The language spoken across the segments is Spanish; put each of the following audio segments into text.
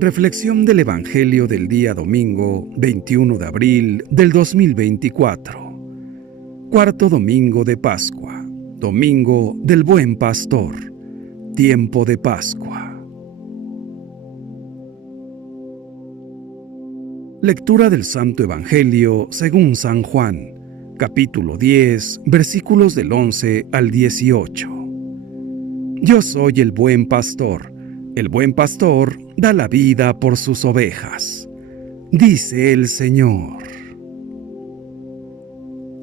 Reflexión del Evangelio del día domingo 21 de abril del 2024. Cuarto domingo de Pascua, domingo del Buen Pastor, tiempo de Pascua. Lectura del Santo Evangelio según San Juan, capítulo 10, versículos del 11 al 18. Yo soy el buen pastor. El buen pastor da la vida por sus ovejas, dice el Señor.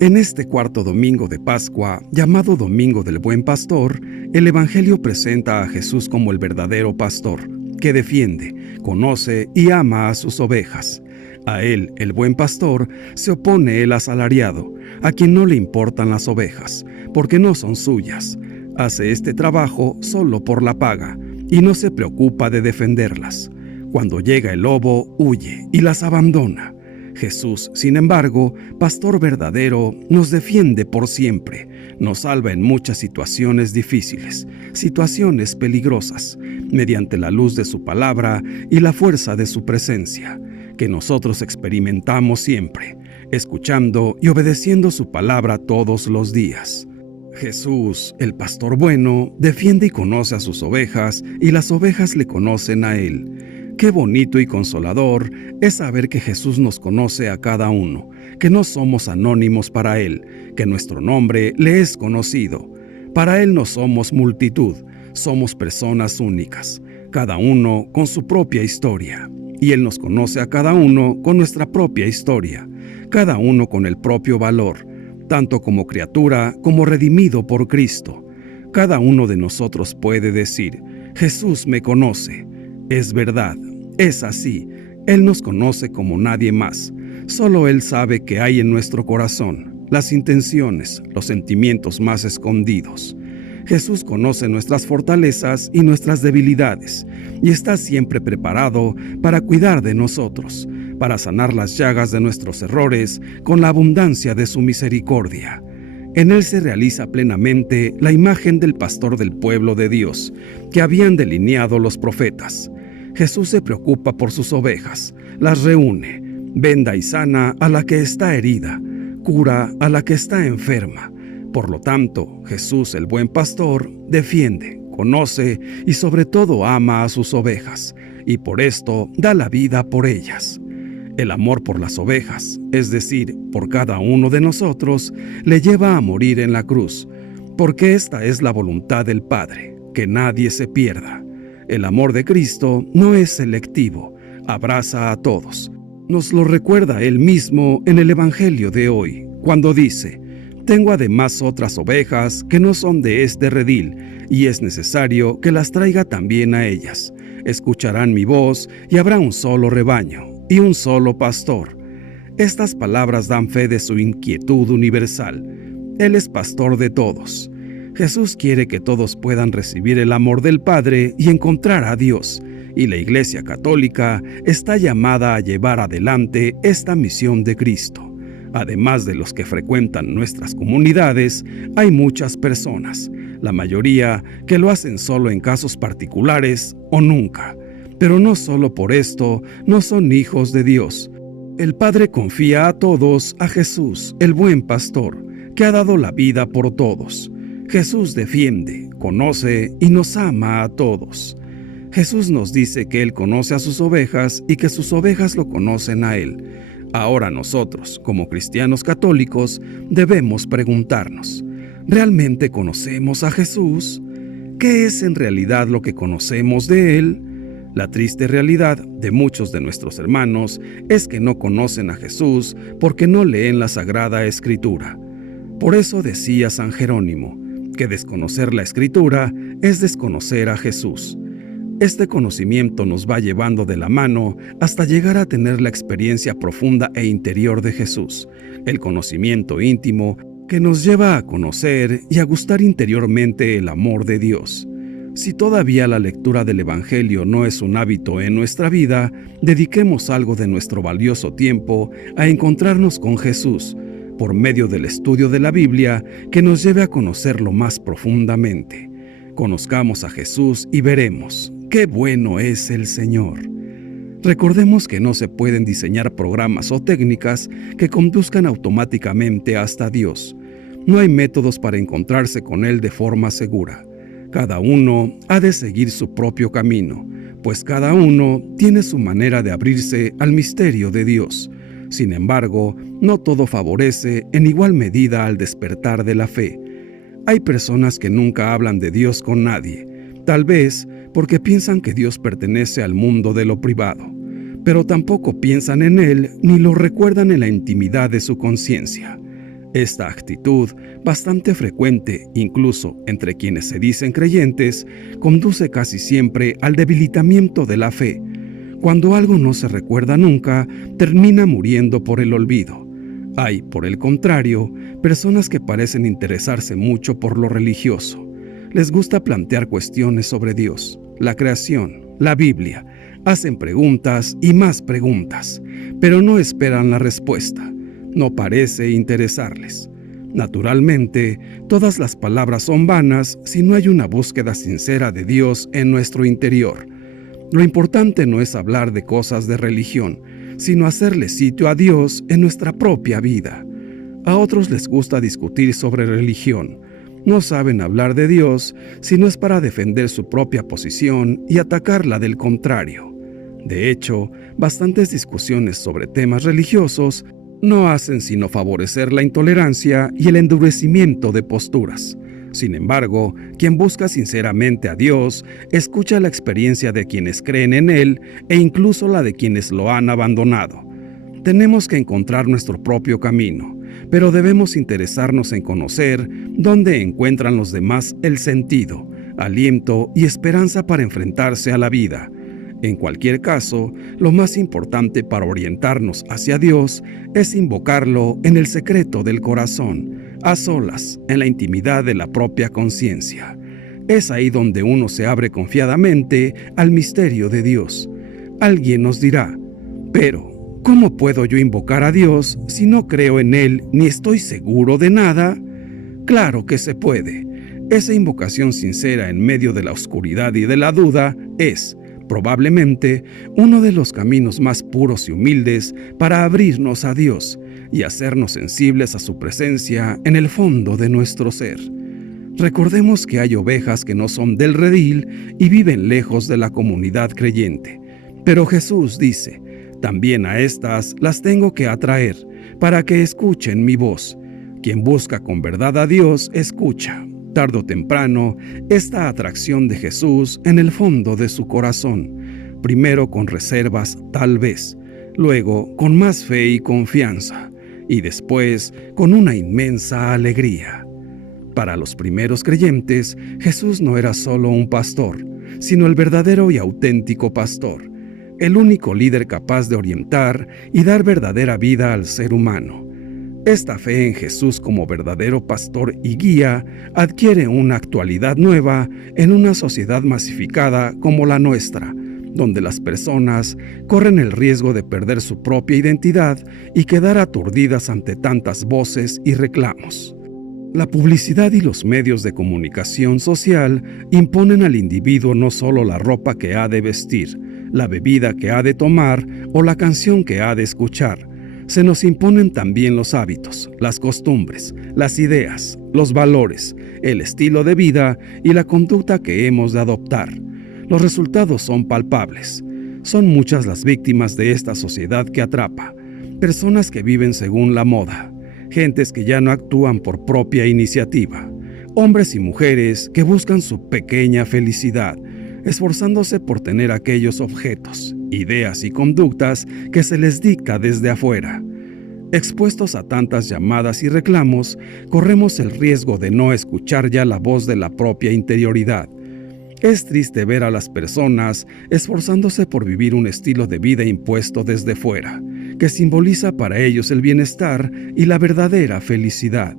En este cuarto domingo de Pascua, llamado Domingo del Buen Pastor, el Evangelio presenta a Jesús como el verdadero pastor, que defiende, conoce y ama a sus ovejas. A él, el buen pastor, se opone el asalariado, a quien no le importan las ovejas, porque no son suyas. Hace este trabajo solo por la paga, y no se preocupa de defenderlas. Cuando llega el lobo, huye y las abandona. Jesús, sin embargo, pastor verdadero, nos defiende por siempre, nos salva en muchas situaciones difíciles, situaciones peligrosas, mediante la luz de su palabra y la fuerza de su presencia, que nosotros experimentamos siempre, escuchando y obedeciendo su palabra todos los días. Jesús, el pastor bueno, defiende y conoce a sus ovejas, y las ovejas le conocen a él. Qué bonito y consolador es saber que Jesús nos conoce a cada uno, que no somos anónimos para él, que nuestro nombre le es conocido. Para él no somos multitud, somos personas únicas, cada uno con su propia historia. Y él nos conoce a cada uno con nuestra propia historia, cada uno con el propio valor, tanto como criatura como redimido por Cristo. Cada uno de nosotros puede decir: Jesús me conoce. Es verdad, es así. Él nos conoce como nadie más. Solo Él sabe qué hay en nuestro corazón, las intenciones, los sentimientos más escondidos. Jesús conoce nuestras fortalezas y nuestras debilidades, y está siempre preparado para cuidar de nosotros, para sanar las llagas de nuestros errores con la abundancia de su misericordia. En Él se realiza plenamente la imagen del pastor del pueblo de Dios, que habían delineado los profetas. Jesús se preocupa por sus ovejas, las reúne, venda y sana a la que está herida, cura a la que está enferma. Por lo tanto, Jesús, el buen pastor, defiende, conoce y sobre todo ama a sus ovejas, y por esto da la vida por ellas. El amor por las ovejas, es decir, por cada uno de nosotros, le lleva a morir en la cruz, porque esta es la voluntad del Padre, que nadie se pierda. El amor de Cristo no es selectivo, abraza a todos. Nos lo recuerda Él mismo en el Evangelio de hoy, cuando dice: Tengo además otras ovejas que no son de este redil, y es necesario que las traiga también a ellas. Escucharán mi voz, y habrá un solo rebaño, y un solo pastor. Estas palabras dan fe de su inquietud universal. Él es pastor de todos. Jesús quiere que todos puedan recibir el amor del Padre y encontrar a Dios, y la Iglesia Católica está llamada a llevar adelante esta misión de Cristo. Además de los que frecuentan nuestras comunidades, hay muchas personas, la mayoría que lo hacen solo en casos particulares o nunca. Pero no solo por esto no son hijos de Dios. El Padre confía a todos a Jesús, el buen pastor, que ha dado la vida por todos. Jesús defiende, conoce y nos ama a todos. Jesús nos dice que Él conoce a sus ovejas y que sus ovejas lo conocen a Él. Ahora nosotros, como cristianos católicos, debemos preguntarnos: ¿realmente conocemos a Jesús? ¿Qué es en realidad lo que conocemos de Él? La triste realidad de muchos de nuestros hermanos es que no conocen a Jesús porque no leen la Sagrada Escritura. Por eso decía San Jerónimo, que desconocer la Escritura es desconocer a Jesús. Este conocimiento nos va llevando de la mano hasta llegar a tener la experiencia profunda e interior de Jesús, el conocimiento íntimo que nos lleva a conocer y a gustar interiormente el amor de Dios. Si todavía la lectura del Evangelio no es un hábito en nuestra vida, dediquemos algo de nuestro valioso tiempo a encontrarnos con Jesús, por medio del estudio de la Biblia que nos lleve a conocerlo más profundamente. Conozcamos a Jesús y veremos qué bueno es el Señor. Recordemos que no se pueden diseñar programas o técnicas que conduzcan automáticamente hasta Dios. No hay métodos para encontrarse con Él de forma segura. Cada uno ha de seguir su propio camino, pues cada uno tiene su manera de abrirse al misterio de Dios. Sin embargo, no todo favorece en igual medida al despertar de la fe. Hay personas que nunca hablan de Dios con nadie, tal vez porque piensan que Dios pertenece al mundo de lo privado, pero tampoco piensan en Él ni lo recuerdan en la intimidad de su conciencia. Esta actitud, bastante frecuente incluso entre quienes se dicen creyentes, conduce casi siempre al debilitamiento de la fe. Cuando algo no se recuerda nunca, termina muriendo por el olvido. Hay, por el contrario, personas que parecen interesarse mucho por lo religioso. Les gusta plantear cuestiones sobre Dios, la creación, la Biblia. Hacen preguntas y más preguntas, pero no esperan la respuesta. No parece interesarles. Naturalmente, todas las palabras son vanas si no hay una búsqueda sincera de Dios en nuestro interior. Lo importante no es hablar de cosas de religión, sino hacerle sitio a Dios en nuestra propia vida. A otros les gusta discutir sobre religión. No saben hablar de Dios si no es para defender su propia posición y atacarla del contrario. De hecho, bastantes discusiones sobre temas religiosos no hacen sino favorecer la intolerancia y el endurecimiento de posturas. Sin embargo, quien busca sinceramente a Dios, escucha la experiencia de quienes creen en Él e incluso la de quienes lo han abandonado. Tenemos que encontrar nuestro propio camino, pero debemos interesarnos en conocer dónde encuentran los demás el sentido, aliento y esperanza para enfrentarse a la vida. En cualquier caso, lo más importante para orientarnos hacia Dios es invocarlo en el secreto del corazón, a solas, en la intimidad de la propia conciencia. Es ahí donde uno se abre confiadamente al misterio de Dios. Alguien nos dirá, pero, ¿cómo puedo yo invocar a Dios si no creo en Él ni estoy seguro de nada? Claro que se puede. Esa invocación sincera en medio de la oscuridad y de la duda es, probablemente, uno de los caminos más puros y humildes para abrirnos a Dios y hacernos sensibles a su presencia en el fondo de nuestro ser. Recordemos que hay ovejas que no son del redil y viven lejos de la comunidad creyente. Pero Jesús dice, también a estas las tengo que atraer, para que escuchen mi voz. Quien busca con verdad a Dios, escucha. Tarde o temprano, esta atracción de Jesús en el fondo de su corazón, primero con reservas tal vez, luego con más fe y confianza, y después con una inmensa alegría. Para los primeros creyentes, Jesús no era solo un pastor, sino el verdadero y auténtico pastor, el único líder capaz de orientar y dar verdadera vida al ser humano. Esta fe en Jesús como verdadero pastor y guía adquiere una actualidad nueva en una sociedad masificada como la nuestra, donde las personas corren el riesgo de perder su propia identidad y quedar aturdidas ante tantas voces y reclamos. La publicidad y los medios de comunicación social imponen al individuo no solo la ropa que ha de vestir, la bebida que ha de tomar o la canción que ha de escuchar. Se nos imponen también los hábitos, las costumbres, las ideas, los valores, el estilo de vida y la conducta que hemos de adoptar. Los resultados son palpables. Son muchas las víctimas de esta sociedad que atrapa. Personas que viven según la moda, gentes que ya no actúan por propia iniciativa, hombres y mujeres que buscan su pequeña felicidad, esforzándose por tener aquellos objetos, ideas y conductas que se les dicta desde afuera. Expuestos a tantas llamadas y reclamos, corremos el riesgo de no escuchar ya la voz de la propia interioridad. Es triste ver a las personas esforzándose por vivir un estilo de vida impuesto desde fuera, que simboliza para ellos el bienestar y la verdadera felicidad.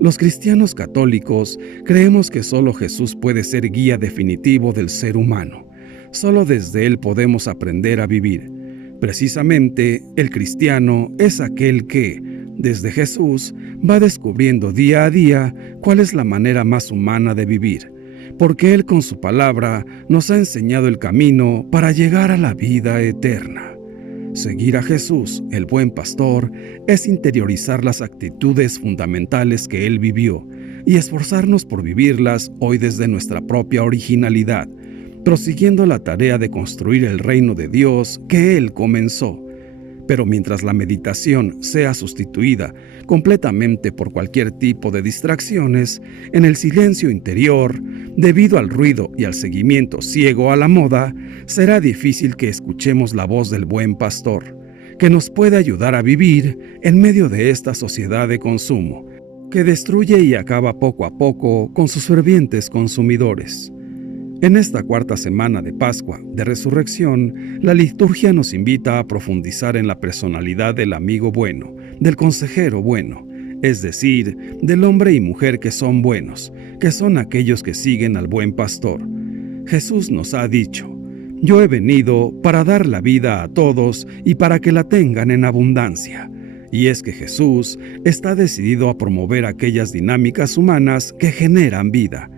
Los cristianos católicos creemos que solo Jesús puede ser guía definitivo del ser humano. Solo desde Él podemos aprender a vivir. Precisamente, el cristiano es aquel que, desde Jesús, va descubriendo día a día cuál es la manera más humana de vivir, porque Él con su palabra nos ha enseñado el camino para llegar a la vida eterna. Seguir a Jesús, el buen pastor, es interiorizar las actitudes fundamentales que Él vivió y esforzarnos por vivirlas hoy desde nuestra propia originalidad, prosiguiendo la tarea de construir el reino de Dios que Él comenzó. Pero mientras la meditación sea sustituida completamente por cualquier tipo de distracciones, en el silencio interior, debido al ruido y al seguimiento ciego a la moda, será difícil que escuchemos la voz del buen pastor, que nos puede ayudar a vivir en medio de esta sociedad de consumo, que destruye y acaba poco a poco con sus fervientes consumidores. En esta cuarta semana de Pascua, de Resurrección, la liturgia nos invita a profundizar en la personalidad del amigo bueno, del consejero bueno, es decir, del hombre y mujer que son buenos, que son aquellos que siguen al buen pastor. Jesús nos ha dicho: «Yo he venido para dar la vida a todos y para que la tengan en abundancia». Y es que Jesús está decidido a promover aquellas dinámicas humanas que generan vida.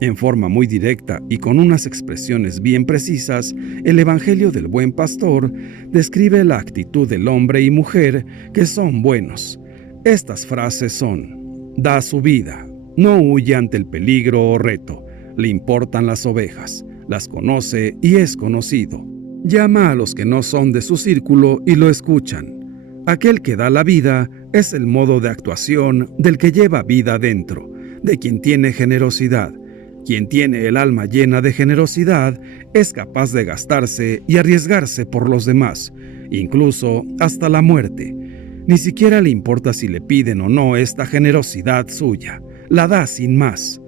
En forma muy directa y con unas expresiones bien precisas, el Evangelio del Buen Pastor describe la actitud del hombre y mujer que son buenos. Estas frases son: da su vida, no huye ante el peligro o reto, le importan las ovejas, las conoce y es conocido, llama a los que no son de su círculo y lo escuchan. Aquel que da la vida es el modo de actuación del que lleva vida dentro, de quien tiene generosidad. Quien tiene el alma llena de generosidad es capaz de gastarse y arriesgarse por los demás, incluso hasta la muerte. Ni siquiera le importa si le piden o no esta generosidad suya, la da sin más.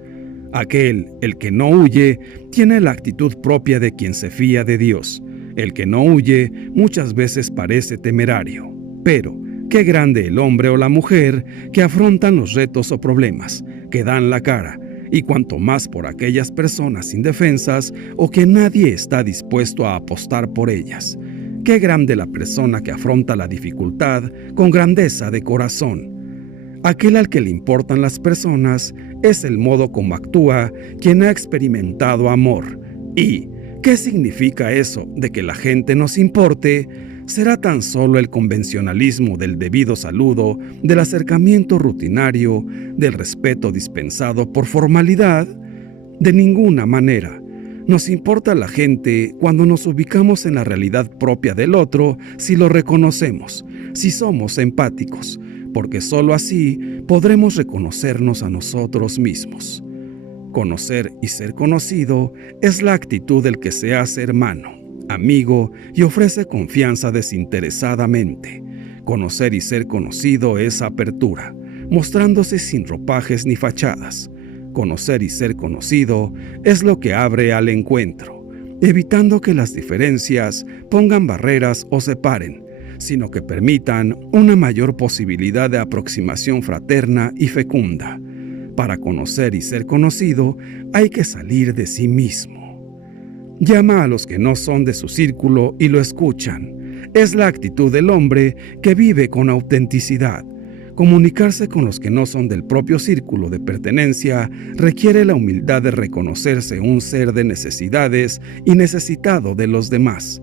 Aquel, el que no huye, tiene la actitud propia de quien se fía de Dios. El que no huye muchas veces parece temerario, pero qué grande el hombre o la mujer que afrontan los retos o problemas, que dan la cara, y cuanto más por aquellas personas indefensas o que nadie está dispuesto a apostar por ellas. Qué grande la persona que afronta la dificultad con grandeza de corazón. Aquel al que le importan las personas es el modo como actúa quien ha experimentado amor. ¿Y qué significa eso de que la gente nos importe? ¿Será tan solo el convencionalismo del debido saludo, del acercamiento rutinario, del respeto dispensado por formalidad? De ninguna manera. Nos importa la gente cuando nos ubicamos en la realidad propia del otro, si lo reconocemos, si somos empáticos, porque sólo así podremos reconocernos a nosotros mismos. Conocer y ser conocido es la actitud del que se hace hermano, amigo y ofrece confianza desinteresadamente. Conocer y ser conocido es apertura, mostrándose sin ropajes ni fachadas. Conocer y ser conocido es lo que abre al encuentro, evitando que las diferencias pongan barreras o separen, sino que permitan una mayor posibilidad de aproximación fraterna y fecunda. Para conocer y ser conocido hay que salir de sí mismo. Llama a los que no son de su círculo y lo escuchan. Es la actitud del hombre que vive con autenticidad. Comunicarse con los que no son del propio círculo de pertenencia requiere la humildad de reconocerse un ser de necesidades y necesitado de los demás.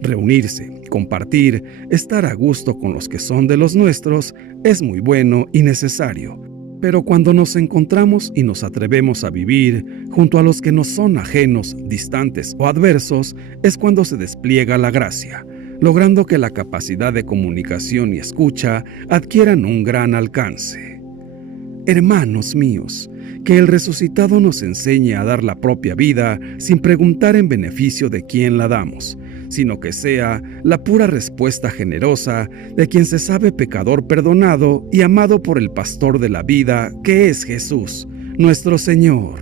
Reunirse, compartir, estar a gusto con los que son de los nuestros es muy bueno y necesario. Pero cuando nos encontramos y nos atrevemos a vivir junto a los que nos son ajenos, distantes o adversos, es cuando se despliega la gracia, logrando que la capacidad de comunicación y escucha adquieran un gran alcance. Hermanos míos, que el resucitado nos enseñe a dar la propia vida sin preguntar en beneficio de quién la damos, sino que sea la pura respuesta generosa de quien se sabe pecador perdonado y amado por el pastor de la vida, que es Jesús, nuestro Señor.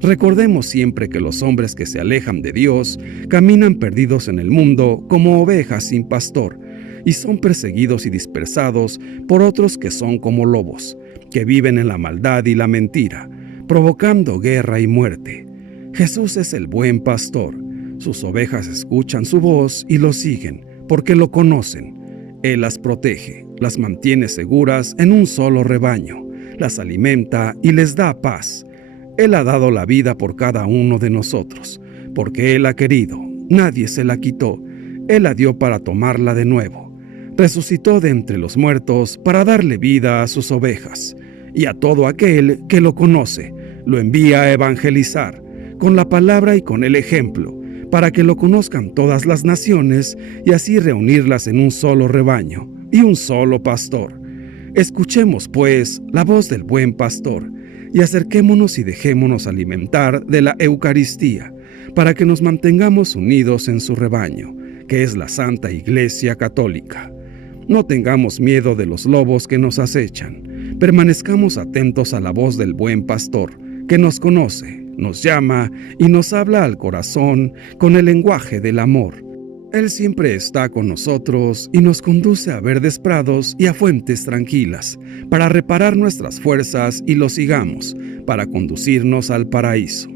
Recordemos siempre que los hombres que se alejan de Dios caminan perdidos en el mundo como ovejas sin pastor, y son perseguidos y dispersados por otros que son como lobos, que viven en la maldad y la mentira, provocando guerra y muerte. Jesús es el buen pastor. Sus ovejas escuchan su voz y lo siguen, porque lo conocen. Él las protege, las mantiene seguras en un solo rebaño, las alimenta y les da paz. Él ha dado la vida por cada uno de nosotros, porque Él ha querido, nadie se la quitó, Él la dio para tomarla de nuevo. Resucitó de entre los muertos para darle vida a sus ovejas, y a todo aquel que lo conoce, lo envía a evangelizar, con la palabra y con el ejemplo, para que lo conozcan todas las naciones y así reunirlas en un solo rebaño y un solo pastor. Escuchemos, pues, la voz del buen pastor, y acerquémonos y dejémonos alimentar de la Eucaristía, para que nos mantengamos unidos en su rebaño, que es la Santa Iglesia Católica. No tengamos miedo de los lobos que nos acechan, permanezcamos atentos a la voz del buen pastor, que nos conoce, nos llama y nos habla al corazón con el lenguaje del amor. Él siempre está con nosotros y nos conduce a verdes prados y a fuentes tranquilas, para reparar nuestras fuerzas y lo sigamos, para conducirnos al paraíso.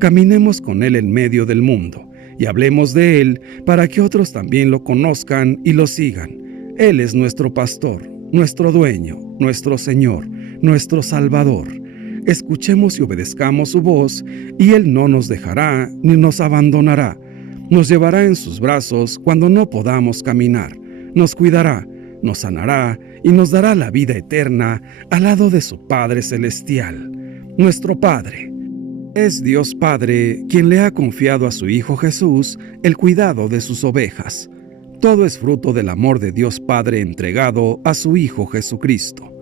Caminemos con Él en medio del mundo y hablemos de Él para que otros también lo conozcan y lo sigan. Él es nuestro pastor, nuestro dueño, nuestro Señor, nuestro Salvador. Escuchemos y obedezcamos su voz, y Él no nos dejará ni nos abandonará. Nos llevará en sus brazos cuando no podamos caminar, nos cuidará, nos sanará y nos dará la vida eterna al lado de su Padre Celestial. Nuestro Padre es Dios Padre, quien le ha confiado a su Hijo Jesús el cuidado de sus ovejas. Todo es fruto del amor de Dios Padre entregado a su Hijo Jesucristo.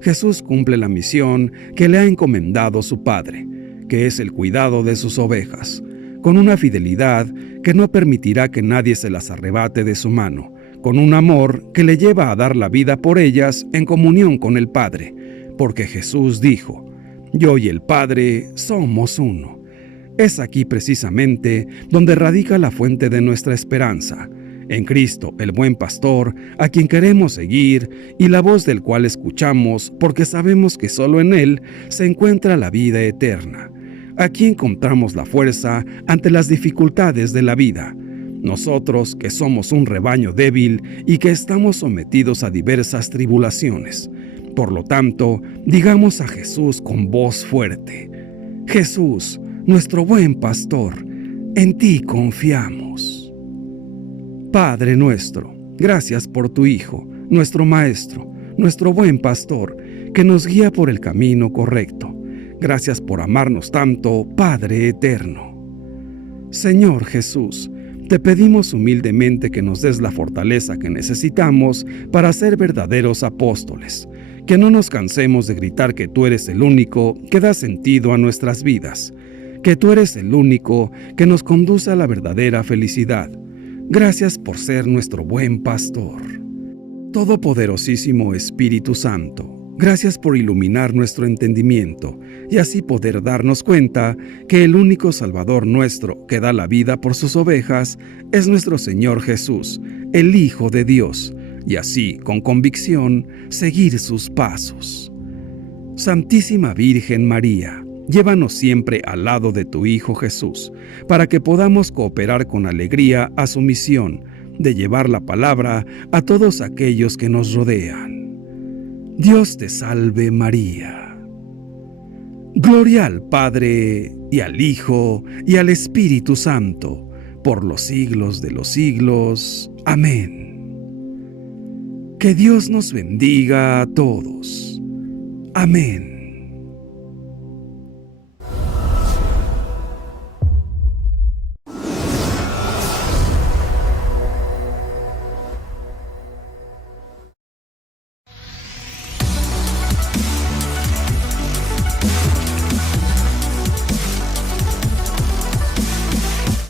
Jesús cumple la misión que le ha encomendado su Padre, que es el cuidado de sus ovejas, con una fidelidad que no permitirá que nadie se las arrebate de su mano, con un amor que le lleva a dar la vida por ellas en comunión con el Padre, porque Jesús dijo: «Yo y el Padre somos uno». Es aquí precisamente donde radica la fuente de nuestra esperanza, en Cristo, el buen pastor, a quien queremos seguir y la voz del cual escuchamos porque sabemos que solo en Él se encuentra la vida eterna. Aquí encontramos la fuerza ante las dificultades de la vida. Nosotros, que somos un rebaño débil y que estamos sometidos a diversas tribulaciones. Por lo tanto, digamos a Jesús con voz fuerte: «Jesús, nuestro buen pastor, en ti confiamos». Padre nuestro, gracias por tu Hijo, nuestro Maestro, nuestro buen pastor, que nos guía por el camino correcto. Gracias por amarnos tanto, Padre eterno. Señor Jesús, te pedimos humildemente que nos des la fortaleza que necesitamos para ser verdaderos apóstoles, que no nos cansemos de gritar que tú eres el único que da sentido a nuestras vidas, que tú eres el único que nos conduce a la verdadera felicidad. Gracias por ser nuestro buen pastor. Todopoderosísimo Espíritu Santo, gracias por iluminar nuestro entendimiento y así poder darnos cuenta que el único Salvador nuestro que da la vida por sus ovejas es nuestro Señor Jesús, el Hijo de Dios, y así, con convicción, seguir sus pasos. Santísima Virgen María, llévanos siempre al lado de tu Hijo Jesús, para que podamos cooperar con alegría a su misión de llevar la palabra a todos aquellos que nos rodean. Dios te salve María. Gloria al Padre, y al Hijo, y al Espíritu Santo, por los siglos de los siglos. Amén. Que Dios nos bendiga a todos. Amén.